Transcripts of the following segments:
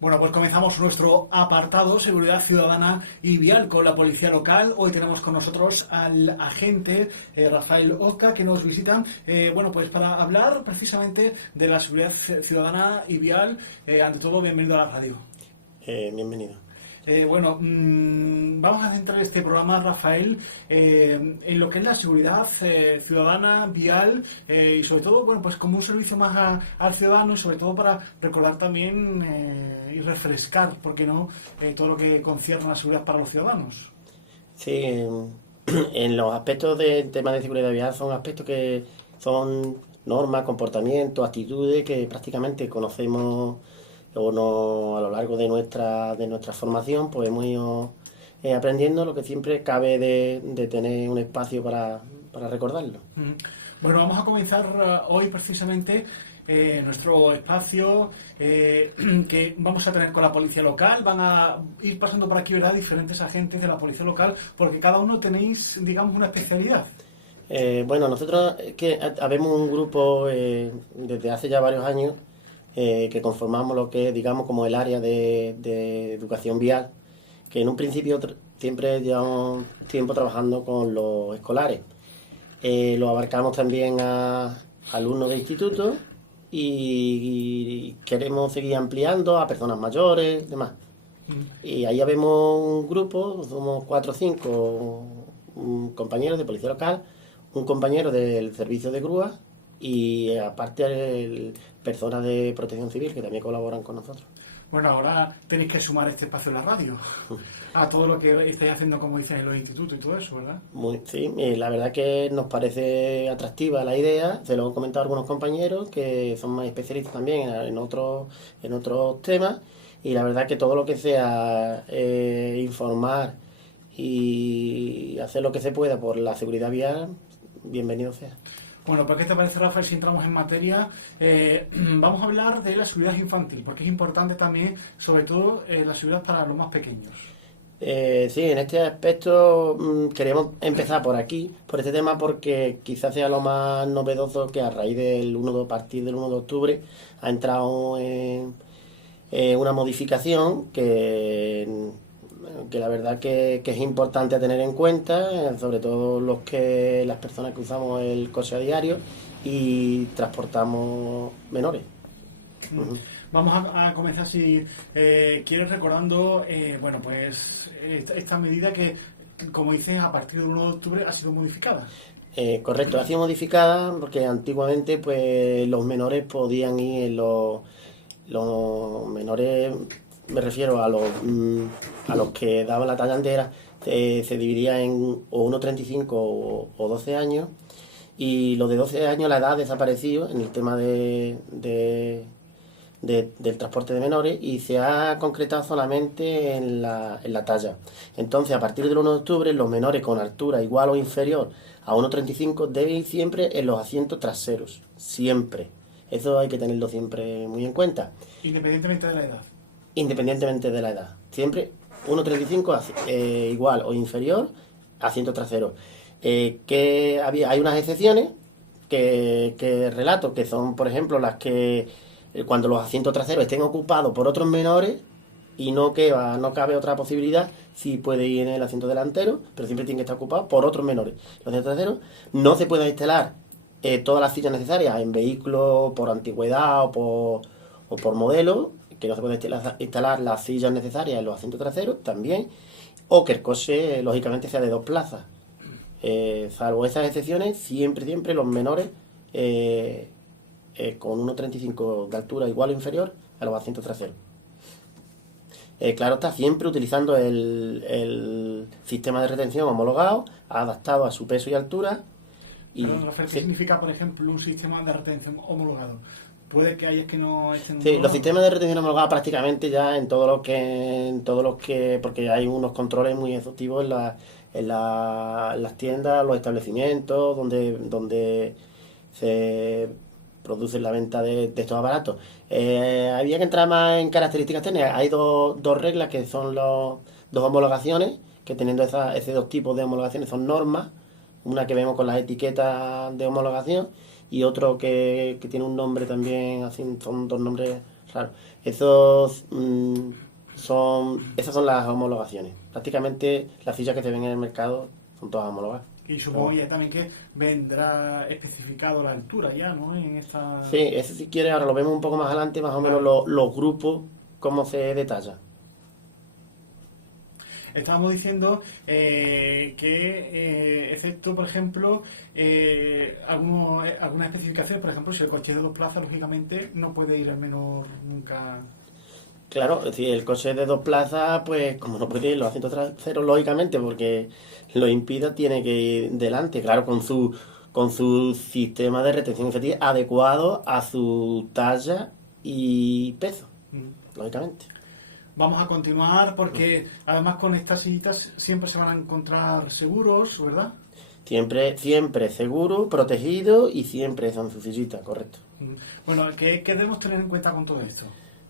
Bueno, pues comenzamos nuestro apartado Seguridad Ciudadana y Vial con la Policía Local. Hoy tenemos con nosotros al agente Rafael Ozca, que nos visita, pues para hablar precisamente de la seguridad ciudadana y vial. Ante todo, bienvenido a la radio. Bienvenido. Vamos a centrar este programa, Rafael, en lo que es la seguridad ciudadana, vial, y sobre todo, pues como un servicio más al ciudadano, y sobre todo para recordar también y refrescar, ¿por qué no?, todo lo que concierne a la seguridad para los ciudadanos. Sí, en los aspectos del tema de seguridad vial son aspectos que son normas, comportamientos, actitudes que prácticamente conocemos o no, a lo largo de nuestra formación, pues hemos ido aprendiendo, lo que siempre cabe de tener un espacio para recordarlo. Bueno, vamos a comenzar hoy precisamente nuestro espacio que vamos a tener con la policía local. Van a ir pasando por aquí, ¿verdad?, diferentes agentes de la policía local, porque cada uno tenéis, digamos, una especialidad. Nosotros habemos un grupo desde hace ya varios años que conformamos lo que es, digamos, como el área de educación vial, que en un principio siempre llevamos tiempo trabajando con los escolares. Lo abarcamos también a alumnos de instituto y queremos seguir ampliando a personas mayores, demás. Y ahí habemos un grupo, somos 4 o 5 compañeros de policía local, un compañero del servicio de grúa y aparte personas de protección civil que también colaboran con nosotros. Bueno, ahora tenéis que sumar este espacio en la radio a todo lo que estáis haciendo, como dicen, en los institutos y todo eso, ¿verdad? Sí, la verdad que nos parece atractiva la idea. Se lo han comentado algunos compañeros que son más especialistas también en otros temas, y la verdad que todo lo que sea informar y hacer lo que se pueda por la seguridad vial, bienvenido sea. Bueno, pues ¿qué te parece, Rafael, si entramos en materia? Vamos a hablar de la seguridad infantil, porque es importante también, sobre todo, la seguridad para los más pequeños. Sí, en este aspecto queríamos empezar por aquí, por este tema, porque quizás sea lo más novedoso que a raíz a partir del 1 de octubre ha entrado en una modificación que la verdad que es importante a tener en cuenta, sobre todo las personas que usamos el coche a diario y transportamos menores. Vamos a comenzar, si quieres, recordando esta medida que, como dices, a partir del 1 de octubre ha sido modificada. Correcto, ha sido modificada porque antiguamente pues los menores podían ir en los menores, me refiero a los que daban la talla entera, se dividía en o 1,35 o 12 años, y los de 12 años la edad ha desaparecido en el tema del transporte de menores y se ha concretado solamente en la talla. Entonces, a partir del 1 de octubre, los menores con altura igual o inferior a 1,35 deben ir siempre en los asientos traseros, siempre. Eso hay que tenerlo siempre muy en cuenta. Independientemente de la edad. Independientemente de la edad. Siempre 1,35 igual o inferior, asiento trasero. Hay unas excepciones que relato, que son, por ejemplo, las que cuando los asientos traseros estén ocupados por otros menores y no cabe otra posibilidad, sí puede ir en el asiento delantero, pero siempre tiene que estar ocupado por otros menores. Los asientos traseros no se pueden instalar todas las sillas necesarias en vehículos por antigüedad o por modelo, que no se puede instalar las sillas necesarias en los asientos traseros también, o que el coche lógicamente sea de 2 plazas. Salvo esas excepciones, siempre los menores con 1,35 de altura igual o inferior a los asientos traseros. Claro está, siempre utilizando el sistema de retención homologado, adaptado a su peso y altura. ¿Qué significa, por ejemplo, un sistema de retención homologado? Puede que haya que no estén... Sí, los sistemas de retención homologada prácticamente ya en todos los que, porque hay unos controles muy efectivos en las tiendas, los establecimientos donde se produce la venta de estos aparatos. Había que entrar más en características técnicas. Hay dos reglas que son dos homologaciones, que teniendo esos 2 tipos de homologaciones son normas. Una que vemos con las etiquetas de homologación y otro que tiene un nombre también, así, son 2 nombres raros. Esas son las homologaciones. Prácticamente las sillas que se ven en el mercado son todas homologadas. Y supongo ya también que vendrá especificado la altura ya, ¿no? En esta... Sí, ese si quieres, ahora lo vemos un poco más adelante, más o menos los grupos, cómo se detalla. Estábamos diciendo excepto, por ejemplo, algunas especificaciones, por ejemplo, si el coche es de 2 plazas, lógicamente no puede ir al menor nunca. Claro, si el coche es de 2 plazas, pues como no puede ir los asientos traseros, lógicamente, porque lo impida, tiene que ir delante, claro, con su sistema de retención efectiva adecuado a su talla y peso, lógicamente. Vamos a continuar porque además con estas sillitas siempre se van a encontrar seguros, ¿verdad? Siempre, siempre seguro, protegido y siempre son su sillita, correcto. Bueno, ¿qué debemos tener en cuenta con todo esto?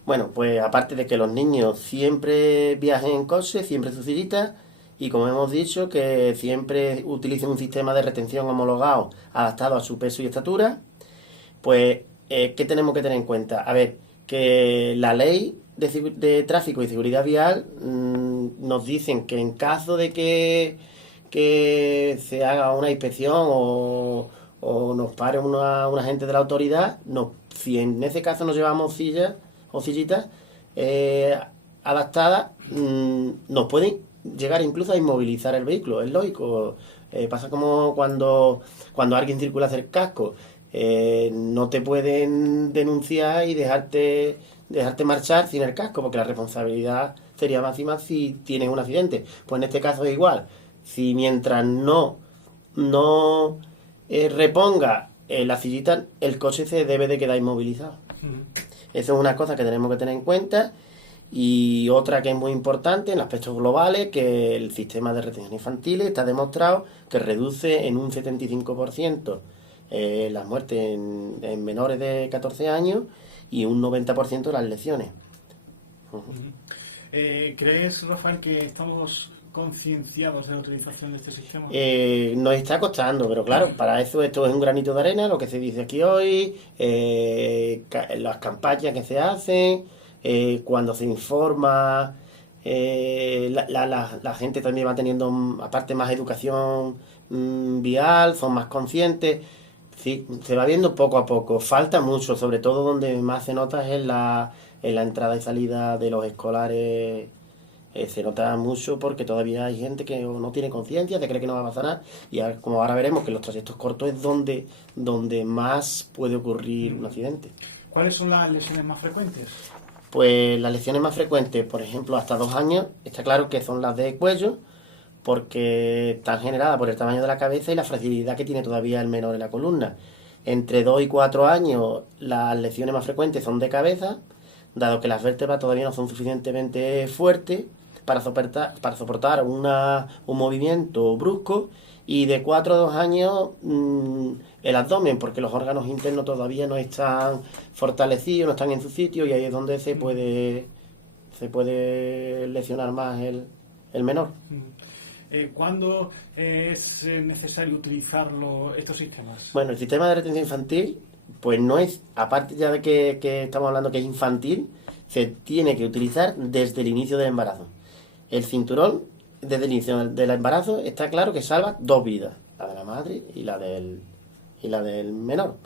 Bueno, pues aparte de que los niños siempre viajen en coche, siempre su sillita, y como hemos dicho, que siempre utilicen un sistema de retención homologado adaptado a su peso y estatura, pues, ¿qué tenemos que tener en cuenta? A ver, que la ley de tráfico y seguridad vial nos dicen que en caso de que se haga una inspección o nos pare un agente de la autoridad, si en ese caso nos llevamos sillas o sillitas adaptadas, nos pueden llegar incluso a inmovilizar el vehículo, es lógico. Pasa como cuando alguien circula sin casco, no te pueden denunciar y dejarte marchar sin el casco, porque la responsabilidad sería máxima si tienes un accidente. Pues en este caso es igual. Si mientras no reponga la sillita, el coche se debe de quedar inmovilizado. Eso es una cosa que tenemos que tener en cuenta. Y otra que es muy importante en aspectos globales, que el sistema de retención infantil está demostrado que reduce en un 75% las muertes en menores de 14 años y un 90% las lesiones. ¿Crees, Rafael, que estamos concienciados de la utilización de este sistema? Nos está costando, pero claro, para eso esto es un granito de arena, lo que se dice aquí hoy, las campañas que se hacen, cuando se informa, la gente también va teniendo, aparte, más educación vial, son más conscientes. Sí, se va viendo poco a poco. Falta mucho, sobre todo donde más se nota es en la entrada y salida de los escolares. Se nota mucho porque todavía hay gente que no tiene conciencia, se cree que no va a pasar nada. Y como ahora veremos que los trayectos cortos es donde más puede ocurrir un accidente. ¿Cuáles son las lesiones más frecuentes? Pues las lesiones más frecuentes, por ejemplo, hasta 2 años, está claro que son las de cuello, porque están generadas por el tamaño de la cabeza y la fragilidad que tiene todavía el menor en la columna. Entre 2 y 4 años, las lesiones más frecuentes son de cabeza, dado que las vértebras todavía no son suficientemente fuertes para soportar un movimiento brusco, y de 4 a 2 años el abdomen, porque los órganos internos todavía no están fortalecidos, no están en su sitio, y ahí es donde se puede lesionar más el menor. ¿Cuándo es necesario utilizar estos sistemas? Bueno, el sistema de retención infantil, pues no es, aparte ya de que estamos hablando que es infantil, se tiene que utilizar desde el inicio del embarazo. El cinturón, desde el inicio del embarazo, está claro que salva 2 vidas, la de la madre y la del menor.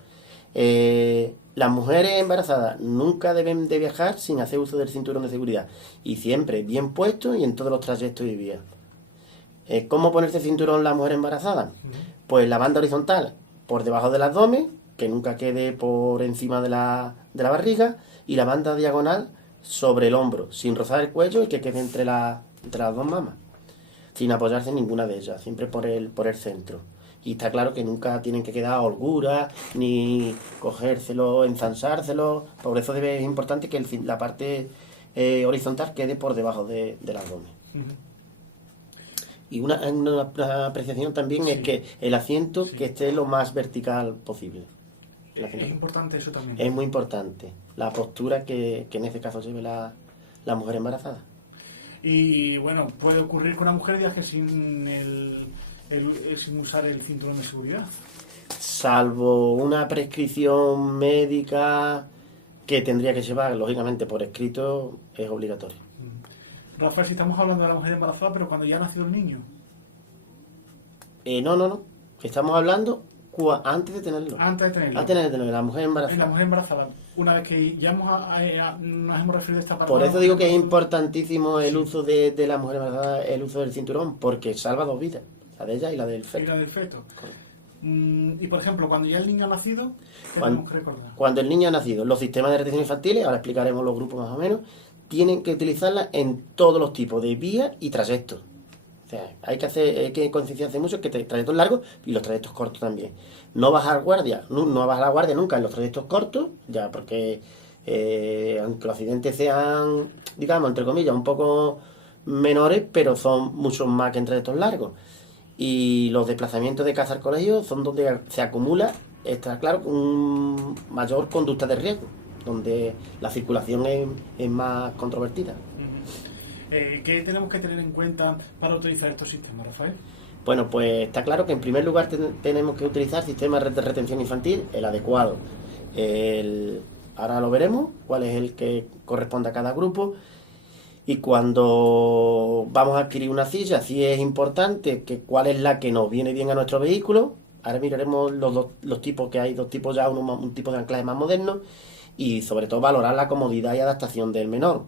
Las mujeres embarazadas nunca deben de viajar sin hacer uso del cinturón de seguridad, y siempre bien puesto y en todos los trayectos y vías. ¿Cómo ponerse cinturón la mujer embarazada? Pues la banda horizontal por debajo del abdomen, que nunca quede por encima de la barriga, y la banda diagonal sobre el hombro, sin rozar el cuello y que quede entre las 2 mamas, sin apoyarse en ninguna de ellas, siempre por el centro. Y está claro que nunca tienen que quedar holguras, ni cogérselo, ensanzárselo. Por eso es importante que la parte horizontal quede por debajo del abdomen. Y una apreciación también es que el asiento que esté lo más vertical posible. Es importante eso también. Es muy importante la postura que en este caso lleve la mujer embarazada. Y bueno, puede ocurrir que una mujer viaje sin usar el cinturón de seguridad. Salvo una prescripción médica que tendría que llevar, lógicamente, por escrito, es obligatorio. Rafael, si estamos hablando de la mujer embarazada, pero cuando ya ha nacido el niño. No. Estamos hablando antes de tenerlo. Antes de tenerlo. Antes de tenerlo, la mujer Y la embarazada. mujer embarazada, una vez que ya nos hemos referido a esta palabra. Por eso digo que es importantísimo el uso de la mujer embarazada, el uso del cinturón, porque salva 2 vidas, la de ella y la del Y feto. la del feto. Correcto. Y por ejemplo, cuando ya el niño ha nacido, ¿qué tenemos que recordar? Cuando el niño ha nacido, los sistemas de retención infantiles, ahora explicaremos los grupos más o menos, tienen que utilizarla en todos los tipos de vías y trayectos. O sea, hay que concienciarse mucho que trayectos largos y los trayectos cortos también. No bajar guardia, no bajar la guardia nunca en los trayectos cortos, ya porque aunque los accidentes sean, digamos, entre comillas, un poco menores, pero son mucho más que en trayectos largos. Y los desplazamientos de casa al colegio son donde se acumula, está claro, un mayor conducta de riesgo, donde la circulación es más controvertida. ¿Qué tenemos que tener en cuenta para utilizar estos sistemas, Rafael? Bueno, pues está claro que en primer lugar tenemos que utilizar sistemas de retención infantil, el adecuado. Ahora lo veremos, cuál es el que corresponde a cada grupo. Y cuando vamos a adquirir una silla, sí es importante que cuál es la que nos viene bien a nuestro vehículo. Ahora miraremos los tipos que hay, 2 tipos ya, un tipo de anclaje más moderno, y sobre todo valorar la comodidad y adaptación del menor,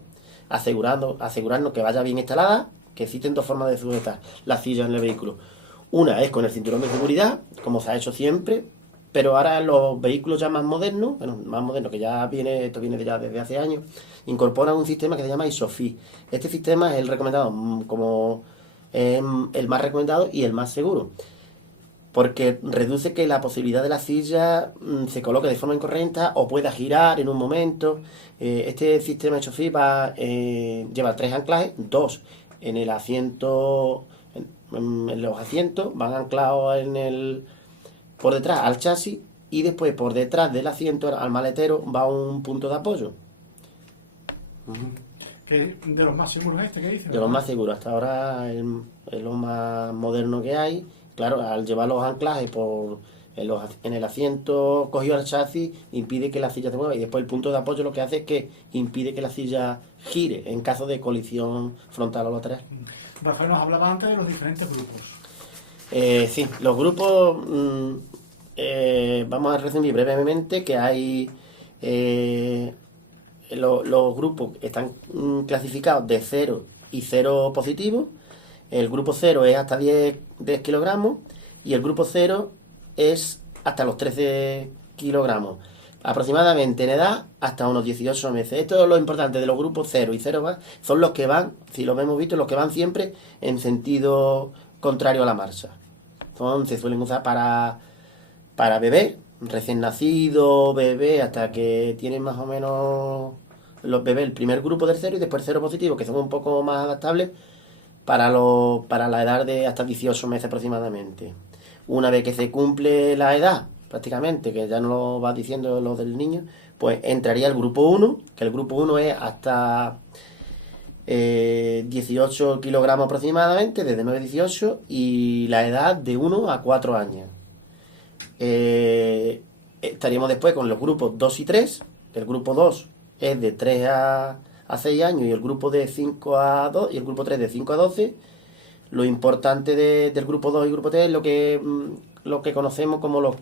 asegurarnos que vaya bien instalada, que existen 2 formas de sujetar la silla en el vehículo. Una es con el cinturón de seguridad, como se ha hecho siempre, pero ahora los vehículos ya más modernos, que esto viene ya desde hace años, incorporan un sistema que se llama ISOFIX. Este sistema es el recomendado como el más recomendado y el más seguro, porque reduce que la posibilidad de la silla se coloque de forma incorrecta o pueda girar en un momento. Este sistema ISOFIX lleva 3 anclajes, 2 en el asiento, en los asientos, van anclados por detrás al chasis, y después por detrás del asiento al maletero va un punto de apoyo. ¿De los más seguros que dice? De los más seguros, hasta ahora es lo más moderno que hay. Claro, al llevar los anclajes en el asiento cogido al chasis, impide que la silla se mueva, y después el punto de apoyo lo que hace es que impide que la silla gire en caso de colisión frontal o lateral. Rafael nos hablaba antes de los diferentes grupos. Sí, los grupos, vamos a resumir brevemente que hay, los grupos están clasificados de 0 y 0 positivo. El grupo 0 es hasta 10 kilogramos y el grupo 0 es hasta los 13 kilogramos. Aproximadamente en edad hasta unos 18 meses. Esto es lo importante de los grupos 0 y 0 más, son los que van, si lo hemos visto, los que van siempre en sentido contrario a la marcha. Se suelen usar para bebé, recién nacido, bebé, hasta que tienen más o menos los bebés, el primer grupo del 0 y después 0 positivo, que son un poco más adaptables para la edad de hasta 18 meses aproximadamente. Una vez que se cumple la edad, prácticamente, que ya no lo va diciendo lo del niño, pues entraría el grupo 1, que el grupo 1 es hasta 18 kilogramos aproximadamente, desde 9 a 18, y la edad de 1 a 4 años. Estaríamos después con los grupos 2 y 3, el grupo 2 es de 3 a 6 años, y el grupo de 5 a 2, y el grupo 3 de 5 a 12. Lo importante del grupo 2 y grupo 3 es lo que conocemos como los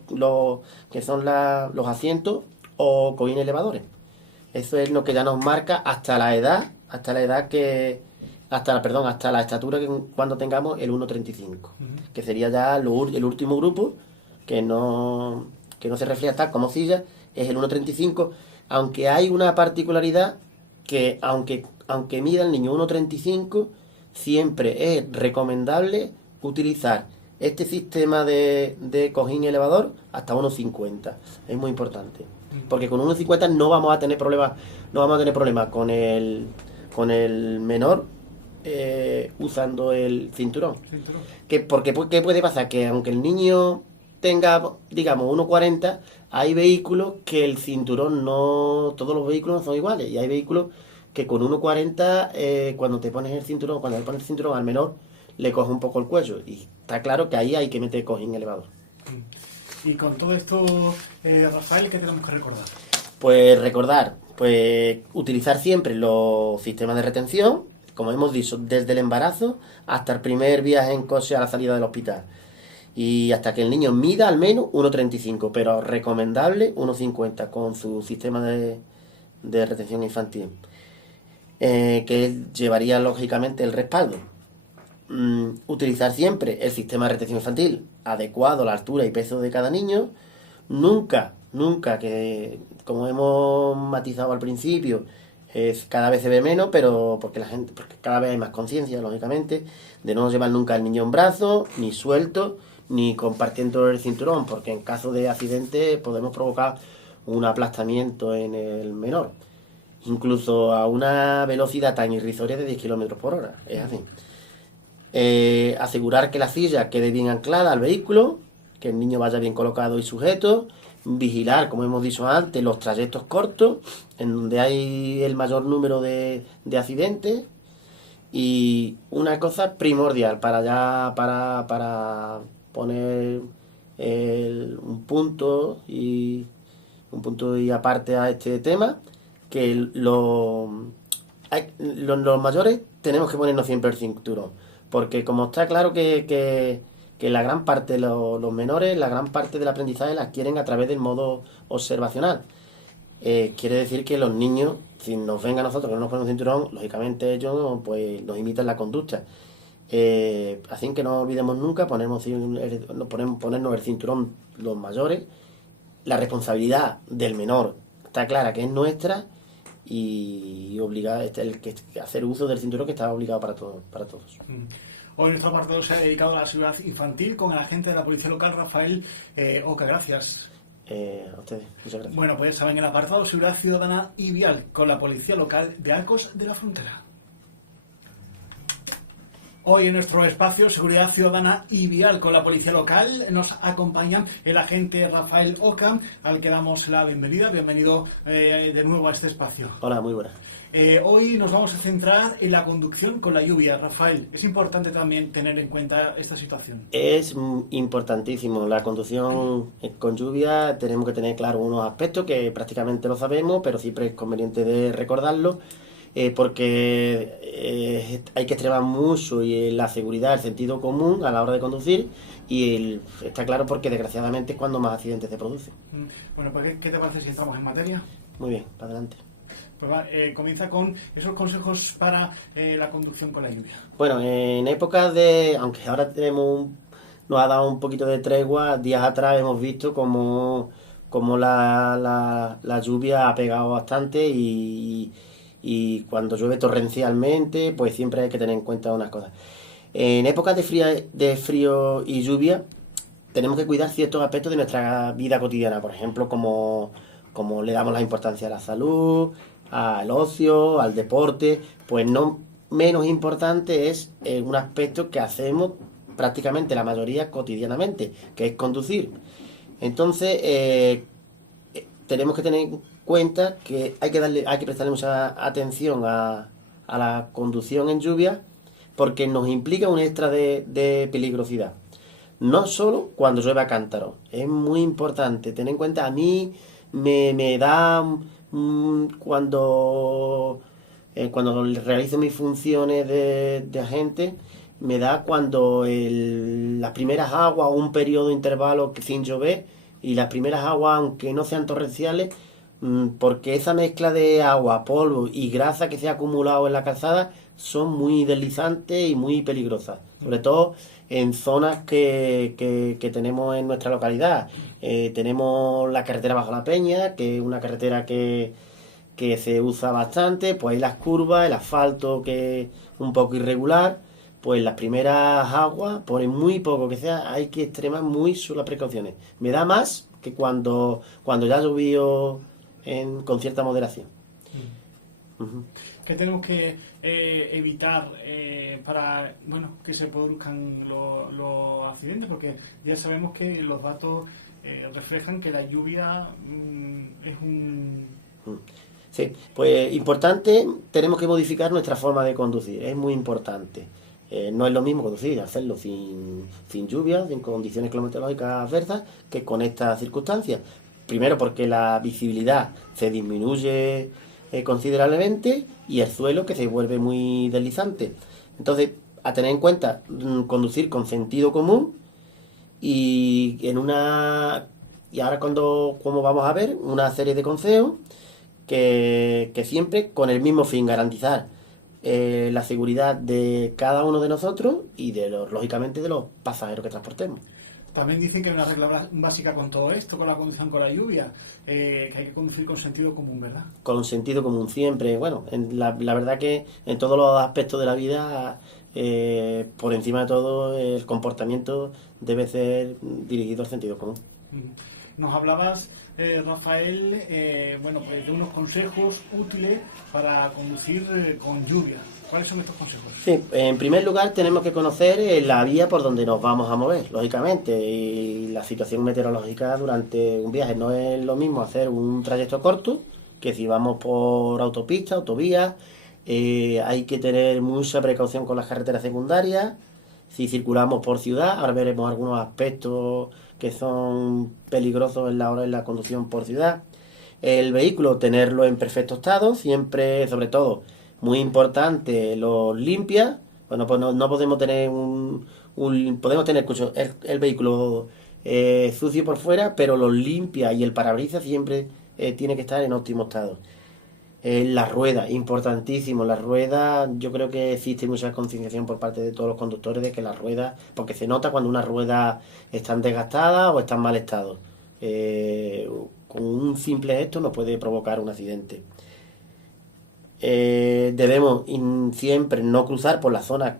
que son los asientos o cojines elevadores. Eso es lo que ya nos marca hasta la estatura que cuando tengamos el 1,35, que sería ya el último grupo que no se refleja tal como silla, es el 1,35, aunque hay una particularidad que aunque mida el niño 1,35, siempre es recomendable utilizar este sistema de cojín elevador hasta 1,50. Es muy importante, porque con 1,50 no vamos a tener problemas con el menor usando el cinturón. ¿Qué puede pasar? Que aunque el niño tenga, digamos, 1,40, hay vehículos que el cinturón todos los vehículos no son iguales, y hay vehículos que con 1,40 cuando le pones el cinturón al menor, le coge un poco el cuello, y está claro que ahí hay que meter cojín elevador. Y con todo esto, Rafael, ¿qué tenemos que recordar? Pues recordar Pues utilizar siempre los sistemas de retención, como hemos dicho, desde el embarazo hasta el primer viaje en coche a la salida del hospital. Y hasta que el niño mida al menos 1,35, pero recomendable 1,50 con su sistema de retención infantil, que llevaría lógicamente el respaldo. Utilizar siempre el sistema de retención infantil adecuado a la altura y peso de cada niño. Nunca, que como hemos matizado al principio, cada vez se ve menos, pero porque cada vez hay más conciencia, lógicamente, de no llevar nunca al niño en brazos, ni suelto, ni compartiendo el cinturón, porque en caso de accidente podemos provocar un aplastamiento en el menor, incluso a una velocidad tan irrisoria de 10 kilómetros por hora. Es así. Asegurar que la silla quede bien anclada al vehículo, que el niño vaya bien colocado y sujeto. Vigilar, como hemos dicho antes, los trayectos cortos, en donde hay el mayor número de accidentes. Y una cosa primordial para poner un punto y aparte a este tema, que los mayores tenemos que ponernos siempre el cinturón, porque como está claro que la gran parte de los menores, la gran parte del aprendizaje la adquieren a través del modo observacional. Quiere decir que los niños, si nos ven a nosotros que no nos ponemos cinturón, lógicamente ellos pues nos imitan la conducta. Así que no olvidemos nunca ponernos el cinturón los mayores. La responsabilidad del menor está clara que es nuestra, y el que hacer uso del cinturón, que está obligado para todos. Hoy nuestro apartado se ha dedicado a la seguridad infantil con el agente de la policía local, Rafael Oca. Gracias. A ustedes, muchas gracias. Bueno, pues saben, el apartado seguridad ciudadana y vial con la policía local de Arcos de la Frontera. Hoy en nuestro espacio Seguridad Ciudadana y Vial con la Policía Local nos acompaña el agente Rafael Oca, al que damos la bienvenida. Bienvenido de nuevo a este espacio. Hola, muy buenas. Hoy nos vamos a centrar en la conducción con la lluvia. Rafael, es importante también tener en cuenta esta situación. Es importantísimo. La conducción con lluvia, tenemos que tener claro unos aspectos que prácticamente lo sabemos, pero siempre es conveniente de recordarlo. Porque hay que extremar mucho y la seguridad, el sentido común a la hora de conducir, y está claro porque desgraciadamente es cuando más accidentes se producen. Bueno, pues ¿qué te parece si entramos en materia? Muy bien, para adelante. Pues comienza con esos consejos para la conducción con la lluvia. Bueno, en épocas aunque ahora nos ha dado un poquito de tregua, días atrás hemos visto como la lluvia ha pegado bastante, y cuando llueve torrencialmente, pues siempre hay que tener en cuenta unas cosas. En épocas de frío y lluvia, tenemos que cuidar ciertos aspectos de nuestra vida cotidiana, por ejemplo, como le damos la importancia a la salud, al ocio, al deporte. Pues no menos importante es un aspecto que hacemos prácticamente la mayoría cotidianamente, que es conducir. Entonces, tenemos que tener en cuenta que hay que prestarle mucha atención a la conducción en lluvia, porque nos implica un extra de peligrosidad. No solo cuando llueve a cántaro, es muy importante tener en cuenta. A mí me da cuando realizo mis funciones de agente, me da cuando las primeras aguas, un periodo intervalo sin llover, y las primeras aguas, aunque no sean torrenciales, porque esa mezcla de agua, polvo y grasa que se ha acumulado en la calzada son muy deslizantes y muy peligrosas, sobre todo en zonas que tenemos en nuestra localidad. Tenemos la carretera Bajo la Peña, que es una carretera que se usa bastante. Pues hay las curvas, el asfalto que es un poco irregular. Pues las primeras aguas, por muy poco que sea, hay que extremar muy las precauciones. Me da más que cuando ya ha llovido con cierta moderación. ¿Qué tenemos que evitar para que se produzcan los accidentes? Porque ya sabemos que los datos reflejan que la lluvia es un... Sí, pues importante, tenemos que modificar nuestra forma de conducir, es muy importante. No es lo mismo conducir, hacerlo sin lluvia, sin condiciones climatológicas adversas, que con estas circunstancias. Primero porque la visibilidad se disminuye considerablemente, y el suelo que se vuelve muy deslizante. Entonces, a tener en cuenta, conducir con sentido común y en una... Y ahora como vamos a ver, una serie de consejos que siempre con el mismo fin, garantizar la seguridad de cada uno de nosotros y lógicamente de los pasajeros que transportemos. También dicen que hay una regla básica con todo esto, con la conducción con la lluvia, que hay que conducir con sentido común, ¿verdad? Con sentido común siempre. Bueno, la verdad que en todos los aspectos de la vida, por encima de todo, el comportamiento debe ser dirigido al sentido común. Nos hablabas, Rafael, bueno, pues de unos consejos útiles para conducir con lluvia. ¿Cuáles son estos consejos? Sí, en primer lugar tenemos que conocer la vía por donde nos vamos a mover, lógicamente, y la situación meteorológica durante un viaje. No es lo mismo hacer un trayecto corto que si vamos por autopista, autovía. Hay que tener mucha precaución con las carreteras secundarias. Si circulamos por ciudad, ahora veremos algunos aspectos que son peligrosos en la hora de la conducción por ciudad. El vehículo, tenerlo en perfecto estado, siempre, sobre todo, muy importante, lo limpia. Bueno, pues no podemos tener podemos tener el vehículo sucio por fuera, pero lo limpia y el parabrisas siempre tiene que estar en óptimo estado. La rueda, importantísimo. La rueda, yo creo que existe mucha concienciación por parte de todos los conductores de que las ruedas, porque se nota cuando una rueda están desgastadas o está en mal estado. Con un simple gesto nos puede provocar un accidente. Debemos siempre no cruzar por las zonas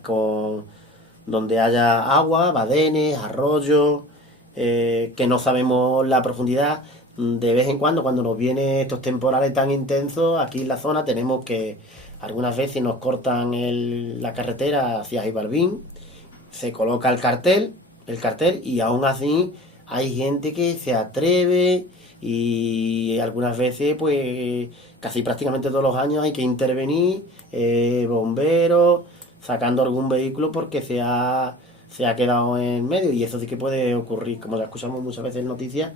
donde haya agua, badenes, arroyos, que no sabemos la profundidad. De vez en cuando nos vienen estos temporales tan intensos, aquí en la zona tenemos que algunas veces nos cortan la carretera hacia Gibalbín, se coloca el cartel y aún así hay gente que se atreve y algunas veces pues casi prácticamente todos los años hay que intervenir, bomberos, sacando algún vehículo porque se ha quedado en medio, y eso sí que puede ocurrir, como ya escuchamos muchas veces en noticias,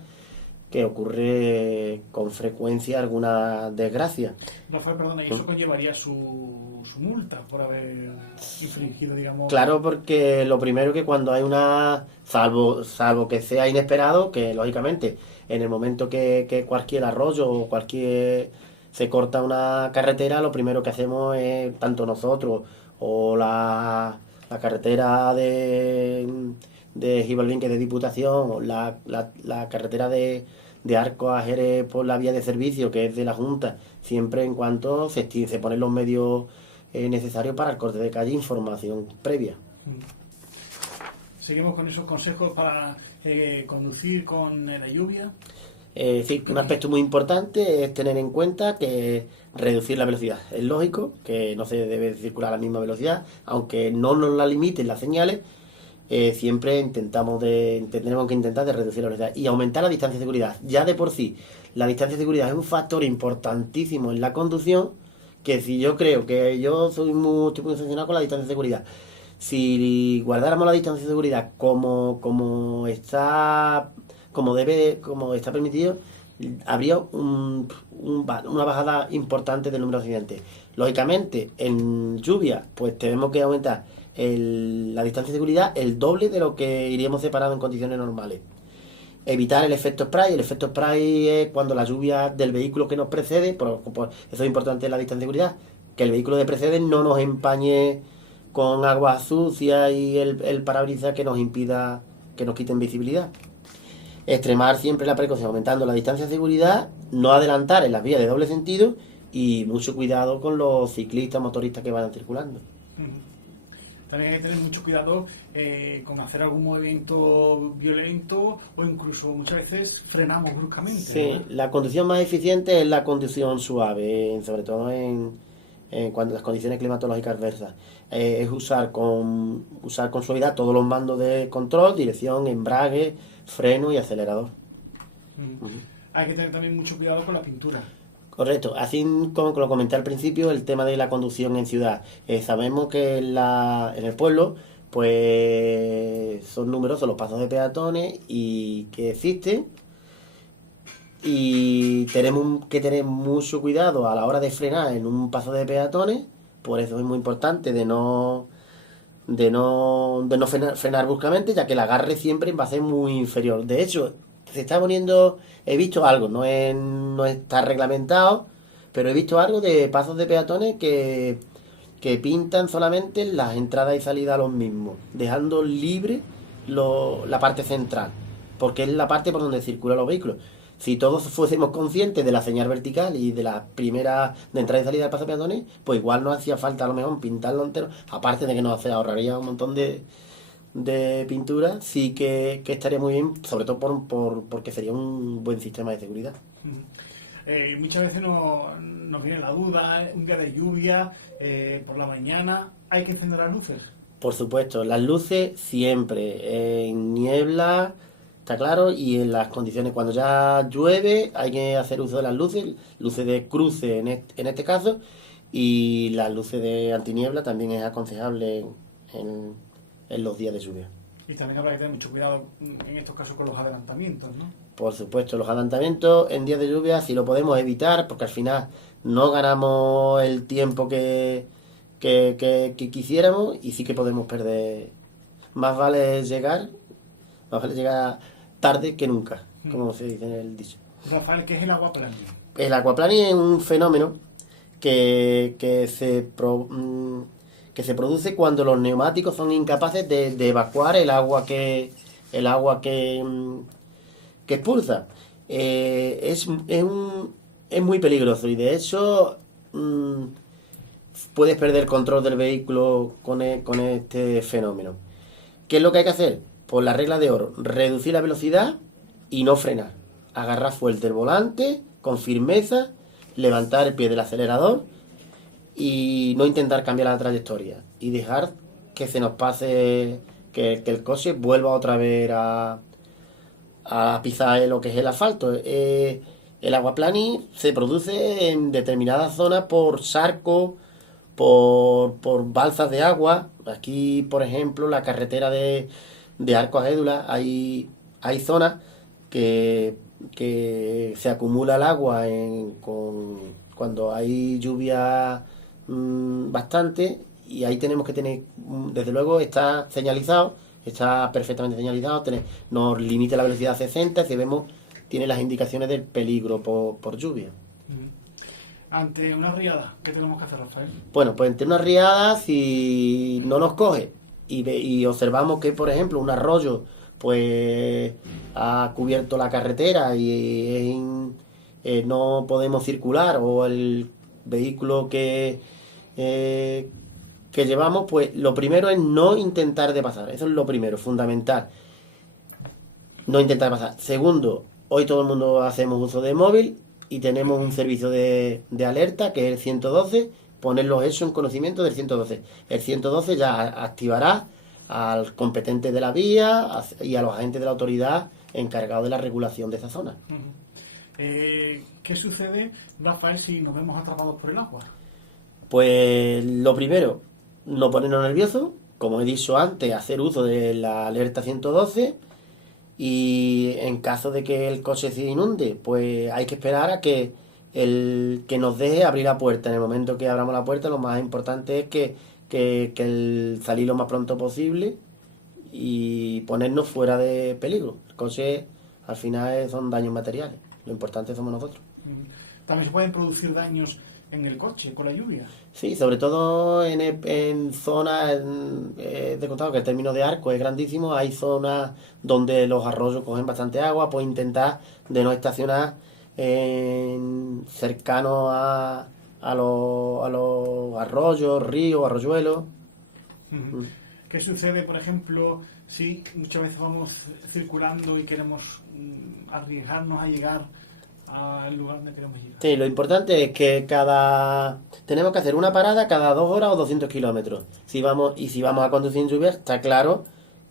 que ocurre con frecuencia alguna desgracia. Rafael, perdona, ¿y eso conllevaría su multa por haber infringido, digamos? Claro, porque lo primero que cuando hay salvo que sea inesperado, que lógicamente en el momento que cualquier arroyo o se corta una carretera, lo primero que hacemos es, tanto nosotros o la carretera de Gibalbín, que es de Diputación, o la carretera de Arcos a Jerez por la vía de servicio, que es de la Junta, siempre en cuanto se ponen los medios necesarios para el corte de calle, información previa. Seguimos con esos consejos para conducir con la lluvia. Sí, un aspecto muy importante es tener en cuenta que reducir la velocidad. Es lógico que no se debe circular a la misma velocidad, aunque no nos la limiten las señales. Siempre tenemos que intentar de reducir la velocidad y aumentar la distancia de seguridad. Ya de por sí, la distancia de seguridad es un factor importantísimo en la conducción, que si yo creo que estoy muy obsesionado con la distancia de seguridad. Si guardáramos la distancia de seguridad como está permitido, habría una bajada importante del número de accidentes. Lógicamente, en lluvia, pues tenemos que aumentar la distancia de seguridad el doble de lo que iríamos separado en condiciones normales. Evitar el efecto spray. El efecto spray es cuando la lluvia del vehículo que nos precede, eso es importante en la distancia de seguridad, que el vehículo de precede no nos empañe con agua sucia y el parabrisas que nos impida, que nos quiten visibilidad. Extremar siempre la precaución, aumentando la distancia de seguridad, no adelantar en las vías de doble sentido y mucho cuidado con los ciclistas, motoristas que vayan circulando. También hay que tener mucho cuidado con hacer algún movimiento violento o incluso muchas veces frenamos bruscamente. Sí, ¿no? la conducción más eficiente es la conducción suave, sobre todo cuando las condiciones climatológicas adversas. Es usar con suavidad todos los mandos de control, dirección, embrague, freno y acelerador. Hay que tener también mucho cuidado con la pintura. Correcto, así como lo comenté al principio, el tema de la conducción en ciudad. Sabemos que en el pueblo pues son numerosos los pasos de peatones y que existen, y tenemos que tener mucho cuidado a la hora de frenar en un paso de peatones. Por eso es muy importante de no frenar bruscamente, ya que el agarre siempre va a ser muy inferior. De hecho, se está poniendo, he visto algo, no está reglamentado, pero he visto algo de pasos de peatones que pintan solamente las entradas y salidas a los mismos, dejando libre la parte central, porque es la parte por donde circulan los vehículos. Si todos fuésemos conscientes de la señal vertical y de la primera de entrada y salida del paso de peatones, pues igual no hacía falta a lo mejor pintarlo entero, aparte de que nos ahorraría un montón de pintura, sí que estaría muy bien, sobre todo porque sería un buen sistema de seguridad. Muchas veces nos viene la duda, un día de lluvia, por la mañana, ¿hay que encender las luces? Por supuesto, las luces siempre, en niebla, está claro, y en las condiciones cuando ya llueve hay que hacer uso de las luces de cruce en este caso, y las luces de antiniebla también es aconsejable en los días de lluvia. Y también habrá que tener mucho cuidado en estos casos con los adelantamientos, ¿no? Por supuesto, los adelantamientos en días de lluvia, si lo podemos evitar, porque al final no ganamos el tiempo que quisiéramos, y sí que podemos perder. Más vale llegar tarde que nunca, como se dice en el dicho. Rafael, ¿qué es el aquaplaning? El aquaplaning es un fenómeno que se produce cuando los neumáticos son incapaces de evacuar el agua que expulsa. Es muy peligroso, y de hecho puedes perder el control del vehículo con este fenómeno. ¿Qué es lo que hay que hacer? Pues la regla de oro: reducir la velocidad y no frenar. Agarrar fuerte el volante con firmeza, levantar el pie del acelerador y no intentar cambiar la trayectoria, y dejar que se nos pase, que el coche vuelva otra vez a pisar lo que es el asfalto. El aquaplaning se produce en determinadas zonas por charcos, por balsas de agua. Aquí, por ejemplo, la carretera de Arcos a Édula, hay zonas que se acumula el agua cuando hay lluvia bastante, y ahí tenemos que tener, desde luego está señalizado, está perfectamente señalizado, nos limita la velocidad a 60, si vemos, tiene las indicaciones del peligro por lluvia. Ante una riada, ¿qué tenemos que hacer, Rafael? Bueno, pues ante una riada, si no nos coge y observamos que, por ejemplo, un arroyo pues ha cubierto la carretera y no podemos circular, o el vehículo que llevamos, pues lo primero es no intentar de pasar. Eso es lo primero, fundamental. No intentar pasar. Segundo, hoy todo el mundo hacemos uso de móvil y tenemos un servicio de alerta que es el 112, ponerlos eso en conocimiento del 112. El 112 ya activará al competente de la vía y a los agentes de la autoridad encargados de la regulación de esa zona. ¿Qué sucede, Rafael, si nos vemos atrapados por el agua? Pues lo primero, no ponernos nerviosos, como he dicho antes, hacer uso de la alerta 112, y en caso de que el coche se inunde, pues hay que esperar a que nos deje abrir la puerta. En el momento que abramos la puerta, lo más importante es que el salir lo más pronto posible y ponernos fuera de peligro. El coche al final son daños materiales, lo importante somos nosotros. También se pueden producir daños en el coche con la lluvia. Sí, sobre todo en zonas, de contado que el término de Arco es grandísimo, hay zonas donde los arroyos cogen bastante agua, pues intentar de no estacionar cercanos a los arroyos, ríos, arroyuelos. ¿Qué sucede, por ejemplo, si muchas veces vamos circulando y queremos arriesgarnos a llegar al lugar donde queremos llegar? Sí, lo importante es que tenemos que hacer una parada cada 2 horas o 200 kilómetros. Si vamos a conducir en lluvia, está claro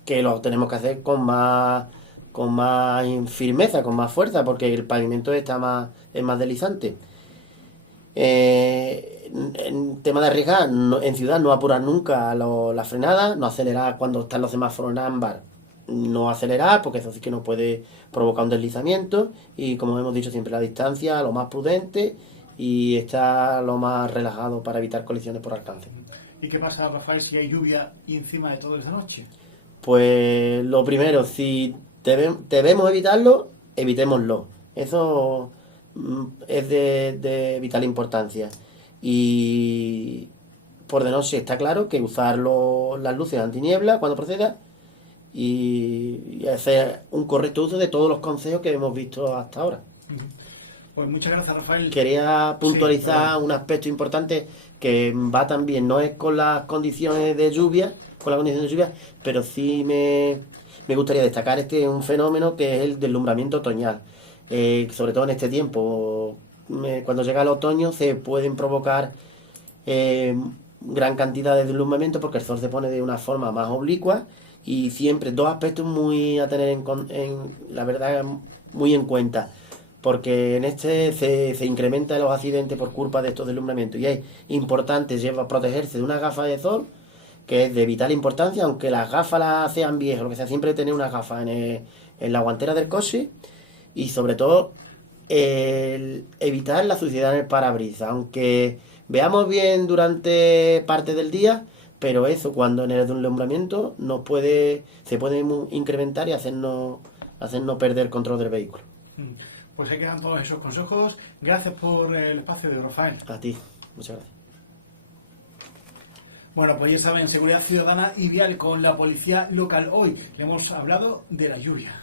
que lo tenemos que hacer con más firmeza, con más fuerza, porque el pavimento es más deslizante. En tema de arriesgar, en ciudad no apurar nunca la frenada, no acelerar cuando están los semáforos en ámbar, no acelerar, porque eso sí que nos puede provocar un deslizamiento, y como hemos dicho siempre, la distancia lo más prudente y estar lo más relajado para evitar colisiones por alcance. ¿Y qué pasa, Rafael, si hay lluvia y encima de todo esta noche? Pues lo primero, si debemos evitarlo, evitémoslo. Eso es de vital importancia. Y por de noche está claro que usar las luces antiniebla cuando proceda y hacer un correcto uso de todos los consejos que hemos visto hasta ahora. Pues muchas gracias, Rafael. Quería puntualizar Sí, un aspecto importante que va también, no es con las condiciones de lluvia, pero sí me gustaría destacar un fenómeno que es el deslumbramiento otoñal. Sobre todo en este tiempo, cuando llega el otoño se pueden provocar gran cantidad de deslumbramiento porque el sol se pone de una forma más oblicua, y siempre dos aspectos muy a tener la verdad, muy en cuenta, porque en este se incrementan los accidentes por culpa de estos deslumbramientos, y es importante protegerse de unas gafas de sol, que es de vital importancia, aunque las gafas las sean viejas, lo que sea, siempre tener unas gafas en la guantera del coche, y sobre todo evitar la suciedad en el parabrisas, aunque veamos bien durante parte del día, pero eso cuando en el deslumbramiento se puede incrementar y hacernos perder el control del vehículo. Pues ahí quedan todos esos consejos. Gracias por el espacio de Rafael. A ti, muchas gracias. Bueno, pues ya saben, seguridad ciudadana ideal con la policía local. Hoy le hemos hablado de la lluvia.